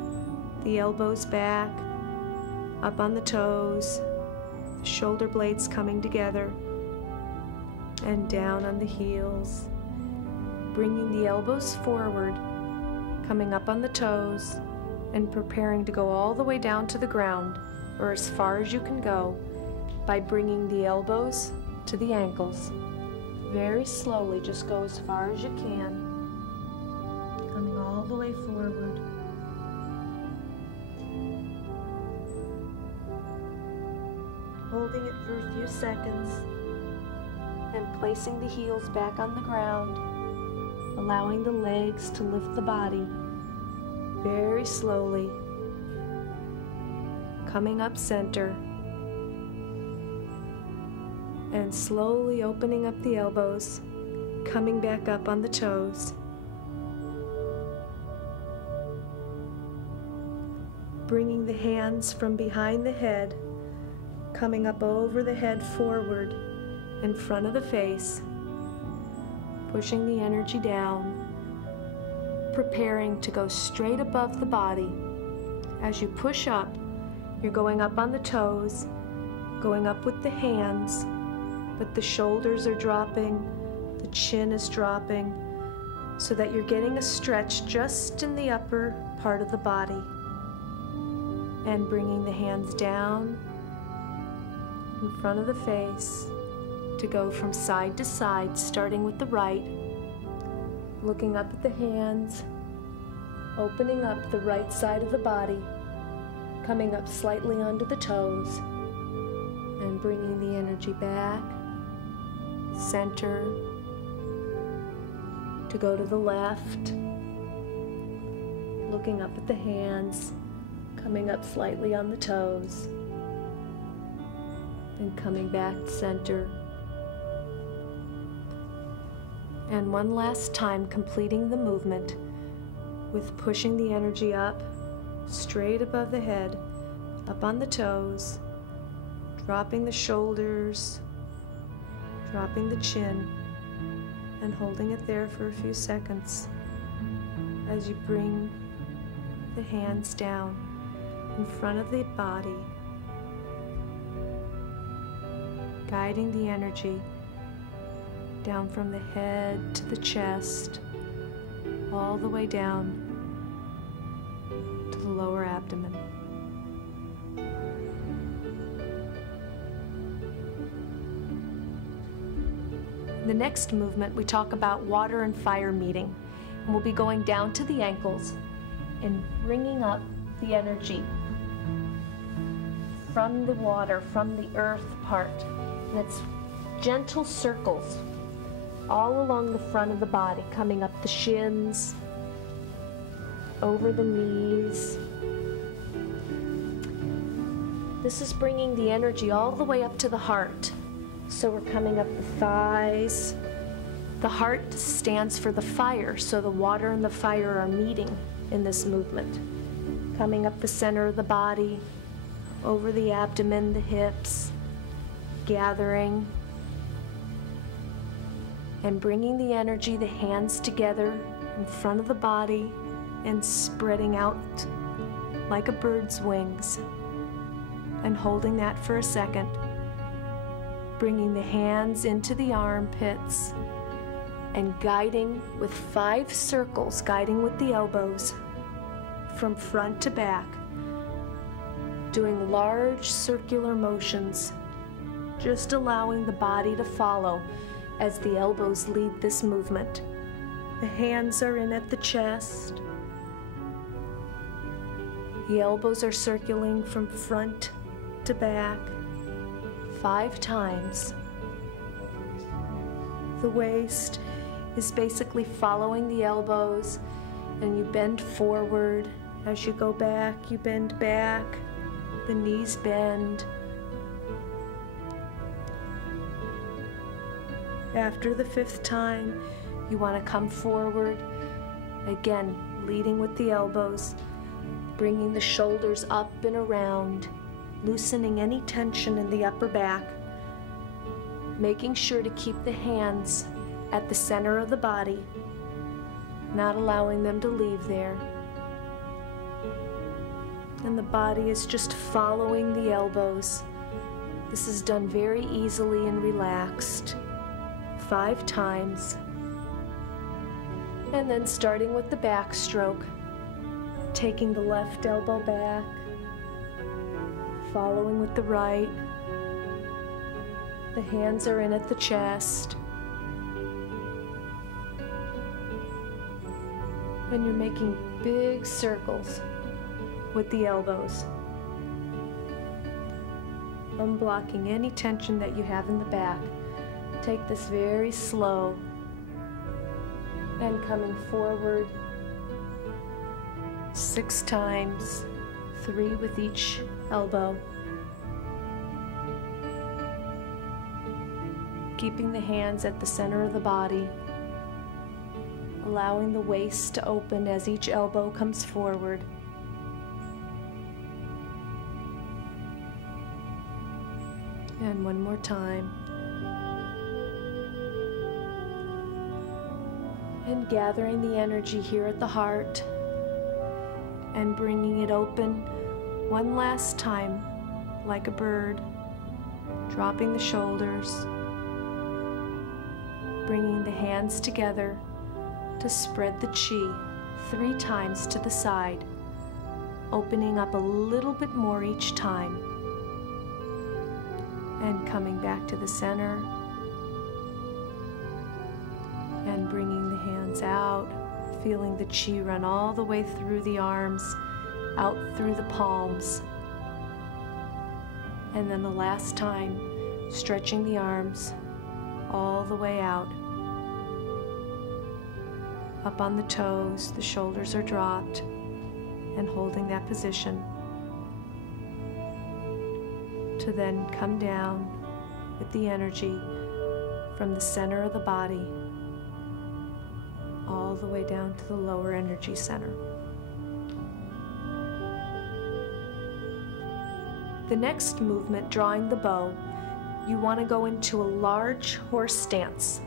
the elbows back, up on the toes, the shoulder blades coming together, and down on the heels, bringing the elbows forward, coming up on the toes, and preparing to go all the way down to the ground, or as far as you can go, by bringing the elbows to the ankles. Very slowly, just go as far as you can, coming all the way forward. Holding it for a few seconds, and placing the heels back on the ground, allowing the legs to lift the body very slowly, coming up center, and slowly opening up the elbows coming back up on the toes. Bringing the hands from behind the head, coming up over the head forward in front of the face, pushing the energy down, preparing to go straight above the body. As you push up, you're going up on the toes, going up with the hands, but the shoulders are dropping, the chin is dropping, so that you're getting a stretch just in the upper part of the body. And bringing the hands down in front of the face to go from side to side, starting with the right, looking up at the hands, opening up the right side of the body, coming up slightly onto the toes, and bringing the energy back, center, to go to the left, looking up at the hands, coming up slightly on the toes, and coming back to center. And one last time, completing the movement with pushing the energy up, straight above the head, up on the toes, dropping the shoulders, dropping the chin, and holding it there for a few seconds as you bring the hands down in front of the body, guiding the energy down from the head to the chest, all the way down to the lower abdomen. In the next movement, we talk about water and fire meeting, and we'll be going down to the ankles and bringing up the energy from the water, from the earth part. And it's gentle circles all along the front of the body, coming up the shins, over the knees. This is bringing the energy all the way up to the heart. So we're coming up the thighs. The heart stands for the fire, so the water and the fire are meeting in this movement. Coming up the center of the body, over the abdomen, the hips, gathering, and bringing the energy, the hands together in front of the body and spreading out like a bird's wings, and holding that for a second, bringing the hands into the armpits and guiding with 5 circles, guiding with the elbows from front to back, doing large circular motions, just allowing the body to follow as the elbows lead this movement. The hands are in at the chest. The elbows are circling from front to back 5 times. The waist is basically following the elbows, and you bend forward. As you go back, you bend back. The knees bend. After the 5th time, you want to come forward, again, leading with the elbows, bringing the shoulders up and around, loosening any tension in the upper back, making sure to keep the hands at the center of the body, not allowing them to leave there. And the body is just following the elbows. This is done very easily and relaxed, 5 times. And then starting with the backstroke, taking the left elbow back, following with the right. The hands are in at the chest. And you're making big circles with the elbows, unblocking any tension that you have in the back. Take this very slow and coming forward 6 times, 3 with each elbow. Keeping the hands at the center of the body, allowing the waist to open as each elbow comes forward. And one more time. And gathering the energy here at the heart and bringing it open one last time like a bird, dropping the shoulders, bringing the hands together to spread the chi 3 times to the side, opening up a little bit more each time, and coming back to the center and bringing the hands out, feeling the chi run all the way through the arms, out through the palms. And then the last time, stretching the arms all the way out. Up on the toes, the shoulders are dropped, and holding that position. To then come down with the energy from the center of the body all the way down to the lower energy center. The next movement, drawing the bow, you want to go into a large horse stance.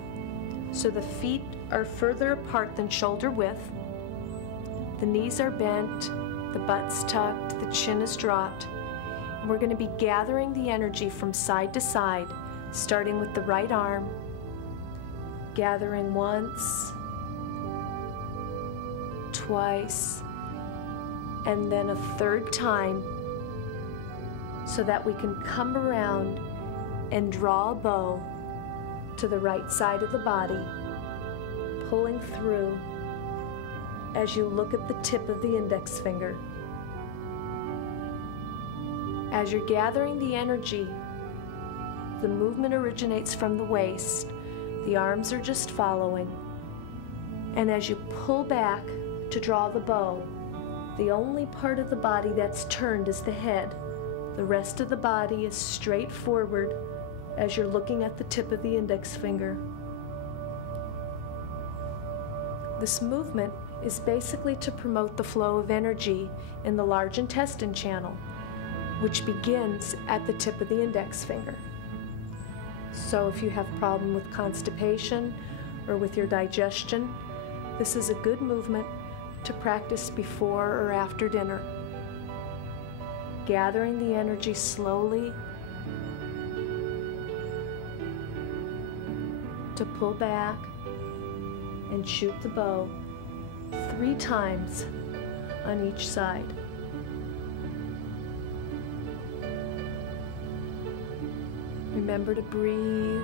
So the feet are further apart than shoulder width, the knees are bent, the butt's tucked, the chin is dropped, and we're going to be gathering the energy from side to side, starting with the right arm, gathering once, twice, and then a third time, so that we can come around and draw a bow to the right side of the body, pulling through as you look at the tip of the index finger. As you're gathering the energy, the movement originates from the waist, the arms are just following, and as you pull back to draw the bow, the only part of the body that's turned is the head. The rest of the body is straight forward as you're looking at the tip of the index finger. This movement is basically to promote the flow of energy in the large intestine channel, which begins at the tip of the index finger. So if you have a problem with constipation or with your digestion, this is a good movement to practice before or after dinner. Gathering the energy slowly to pull back and shoot the bow 3 times on each side. Remember to breathe,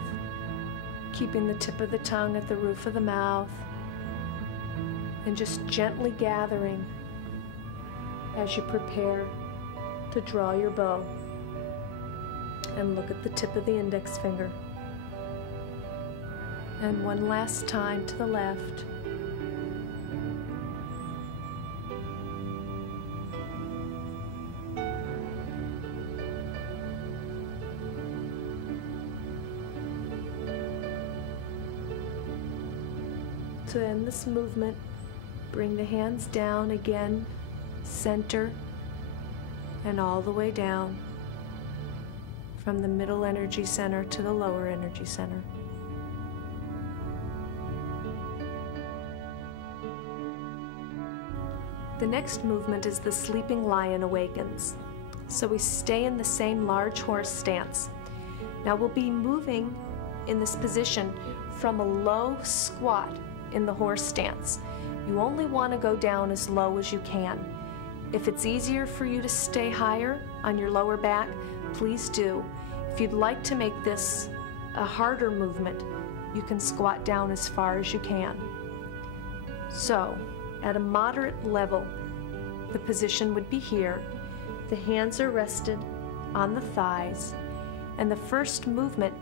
keeping the tip of the tongue at the roof of the mouth, and just gently gathering as you prepare to draw your bow. And look at the tip of the index finger. And one last time to the left. To end this movement, bring the hands down again, center, and all the way down from the middle energy center to the lower energy center. The next movement is the sleeping lion awakens. So we stay in the same large horse stance. Now we'll be moving in this position from a low squat in the horse stance. You only want to go down as low as you can. If it's easier for you to stay higher on your lower back, please do. If you'd like to make this a harder movement, you can squat down as far as you can. So, at a moderate level, the position would be here. The hands are rested on the thighs, and the first movement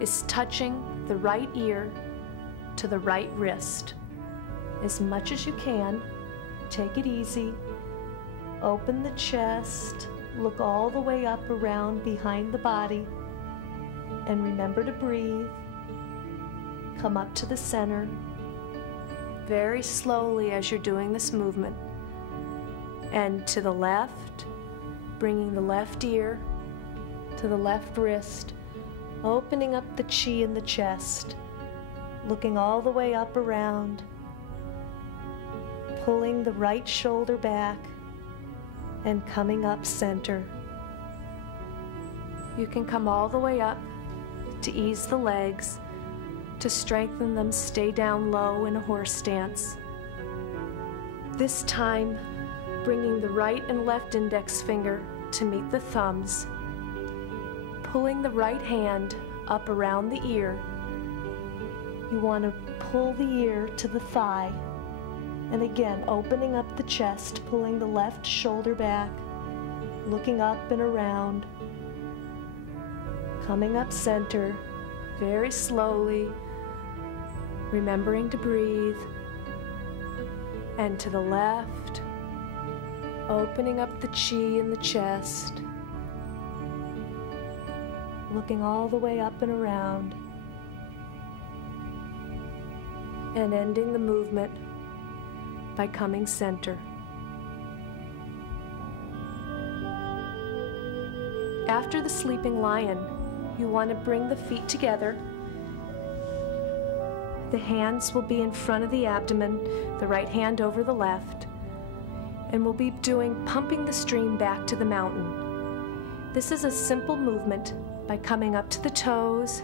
is touching the right ear to the right wrist. As much as you can, take it easy. Open the chest, look all the way up around behind the body, and remember to breathe. Come up to the center, very slowly as you're doing this movement. And to the left, bringing the left ear to the left wrist, opening up the chi in the chest, looking all the way up around, pulling the right shoulder back and coming up center. You can come all the way up to ease the legs. To strengthen them, stay down low in a horse stance. This time, bringing the right and left index finger to meet the thumbs, pulling the right hand up around the ear. You want to pull the ear to the thigh, and again, opening up the chest, pulling the left shoulder back, looking up and around, coming up center, very slowly, remembering to breathe, and to the left, opening up the chi in the chest, looking all the way up and around, and ending the movement by coming center. After the sleeping lion, you want to bring the feet together. The hands will be in front of the abdomen, the right hand over the left, and we'll be doing pumping the stream back to the mountain. This is a simple movement by coming up to the toes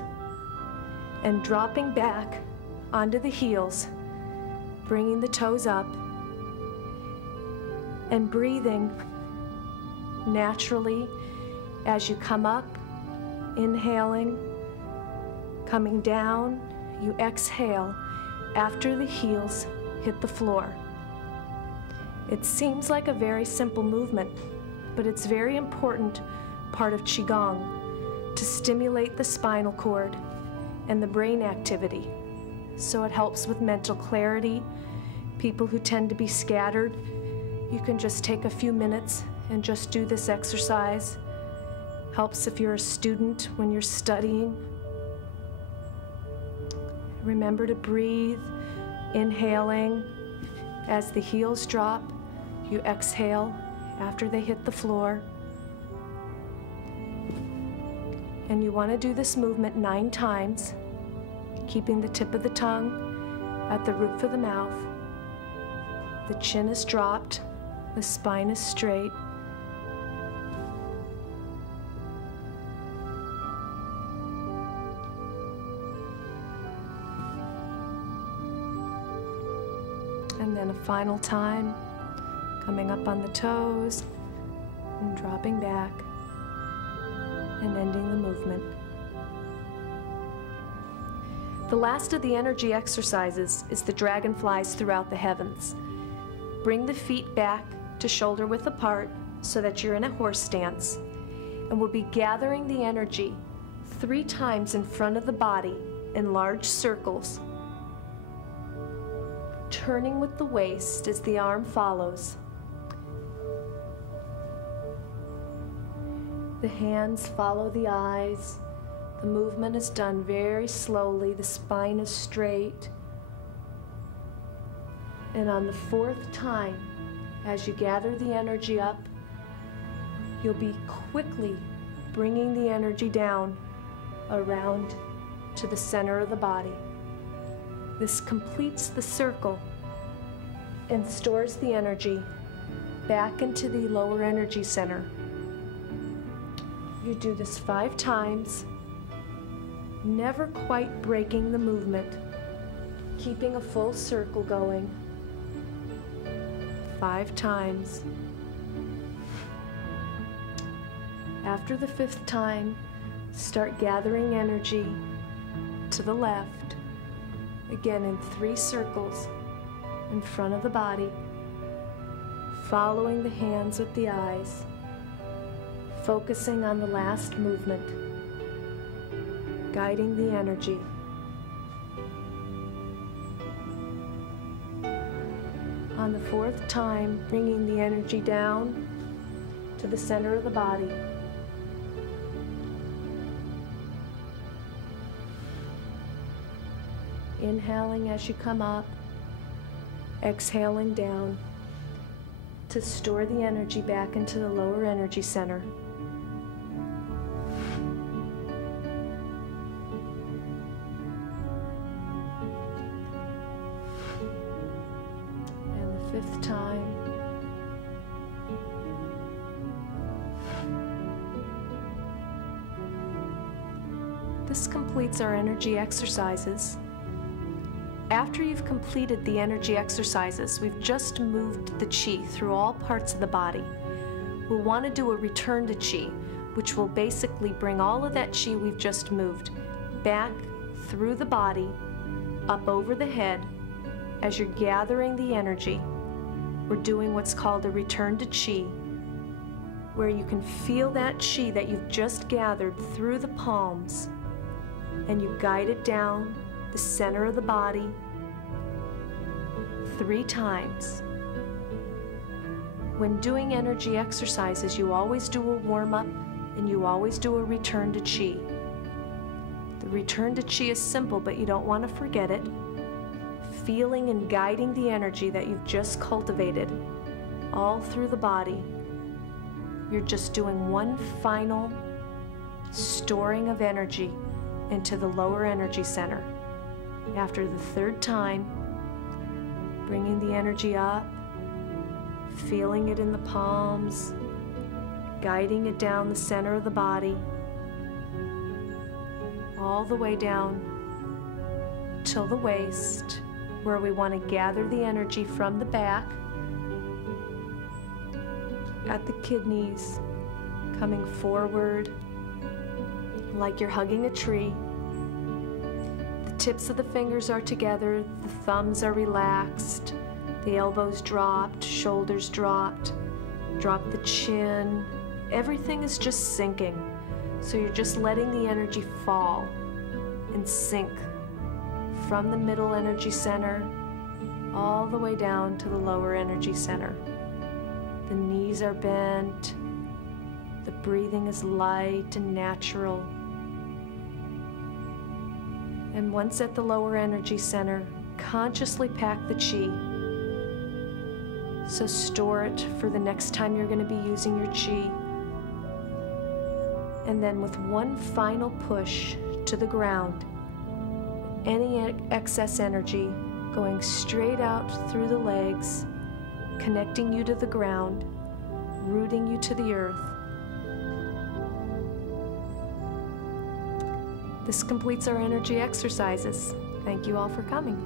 and dropping back onto the heels, bringing the toes up and breathing naturally as you come up, inhaling, coming down. You exhale after the heels hit the floor. It seems like a very simple movement, but it's very important part of Qigong to stimulate the spinal cord and the brain activity. So it helps with mental clarity. People who tend to be scattered, you can just take a few minutes and just do this exercise. Helps if you're a student when you're studying. Remember to breathe, inhaling. As the heels drop, you exhale after they hit the floor. And you want to do this movement 9 times, keeping the tip of the tongue at the roof of the mouth. The chin is dropped, the spine is straight. And then a final time, coming up on the toes and dropping back and ending the movement. The last of the energy exercises is the dragonflies throughout the heavens. Bring the feet back to shoulder width apart so that you're in a horse stance, and we'll be gathering the energy 3 times in front of the body in large circles, turning with the waist as the arm follows. The hands follow the eyes. The movement is done very slowly. The spine is straight. And on the 4th time, as you gather the energy up, you'll be quickly bringing the energy down around to the center of the body. This completes the circle and stores the energy back into the lower energy center. You do this 5 times, never quite breaking the movement, keeping a full circle going. 5 times. After the 5th time, start gathering energy to the left, again in 3 circles in front of the body, following the hands with the eyes, focusing on the last movement, guiding the energy. On the 4th time, bringing the energy down to the center of the body. Inhaling as you come up, exhaling down to store the energy back into the lower energy center. And the fifth time. This completes our energy exercises. After you've completed the energy exercises, we've just moved the chi through all parts of the body. We'll want to do a return to chi, which will basically bring all of that chi we've just moved back through the body, up over the head. As you're gathering the energy, we're doing what's called a return to chi, where you can feel that chi that you've just gathered through the palms, and you guide it down the center of the body 3 times. When doing energy exercises, you always do a warm-up and you always do a return to chi. The return to chi is simple, but you don't want to forget it. Feeling and guiding the energy that you've just cultivated all through the body. You're just doing one final storing of energy into the lower energy center. After the 3rd time, bringing the energy up, feeling it in the palms, guiding it down the center of the body, all the way down till the waist, where we want to gather the energy from the back, at the kidneys, coming forward like you're hugging a tree. The tips of the fingers are together, the thumbs are relaxed, the elbows dropped, shoulders dropped, drop the chin. Everything is just sinking. So you're just letting the energy fall and sink from the middle energy center all the way down to the lower energy center. The knees are bent, the breathing is light and natural. And once at the lower energy center, consciously pack the chi. So store it for the next time you're going to be using your chi. And then with one final push to the ground, any excess energy going straight out through the legs, connecting you to the ground, rooting you to the earth. This completes our energy exercises. Thank you all for coming.